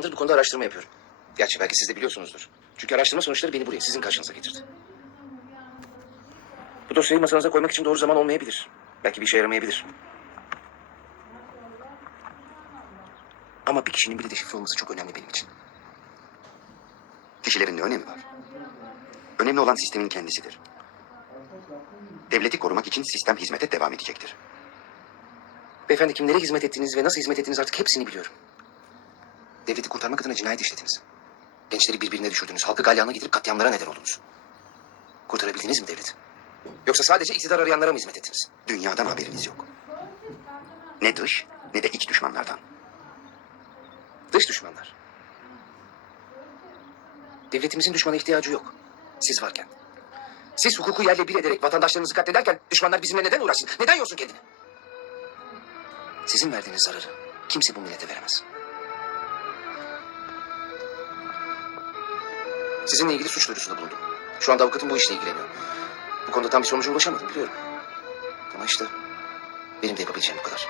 zamandır bu konuda araştırma yapıyorum. Gerçi belki siz de biliyorsunuzdur. Çünkü araştırma sonuçları beni buraya sizin karşınıza getirdi. Bu dosyayı masanıza koymak için doğru zaman olmayabilir. Belki bir işe yaramayabilir. Ama bir kişinin bile deşifre olması çok önemli benim için. Kişilerin ne önemi var? Önemli olan sistemin kendisidir. Devleti korumak için sistem hizmete devam edecektir. Beyefendi kimlere hizmet ettiğiniz ve nasıl hizmet ettiğiniz artık hepsini biliyorum. Devleti kurtarmak adına cinayet işlediniz. Gençleri birbirine düşürdünüz. Halkı galyana getirip katliamlara neden oldunuz. Kurtarabildiniz mi devleti? Yoksa sadece iktidar arayanlara mı hizmet ettiniz? Dünyadan haberiniz yok. Ne dış ne de iç düşmanlardan. Dış düşmanlar. Devletimizin düşmana ihtiyacı yok. Siz varken. Siz hukuku yerle bir ederek vatandaşlarımızı katlederken düşmanlar bizimle neden uğraşsın? Neden yorsun kendini? Sizin verdiğiniz zararı kimse bu millete veremez. Sizinle ilgili suç duyurusunda bulundum. Şu anda avukatım bu işle ilgileniyor. Bu konuda tam bir sonuca ulaşamadım biliyorum. Ama işte benim de yapabileceğim bu kadar.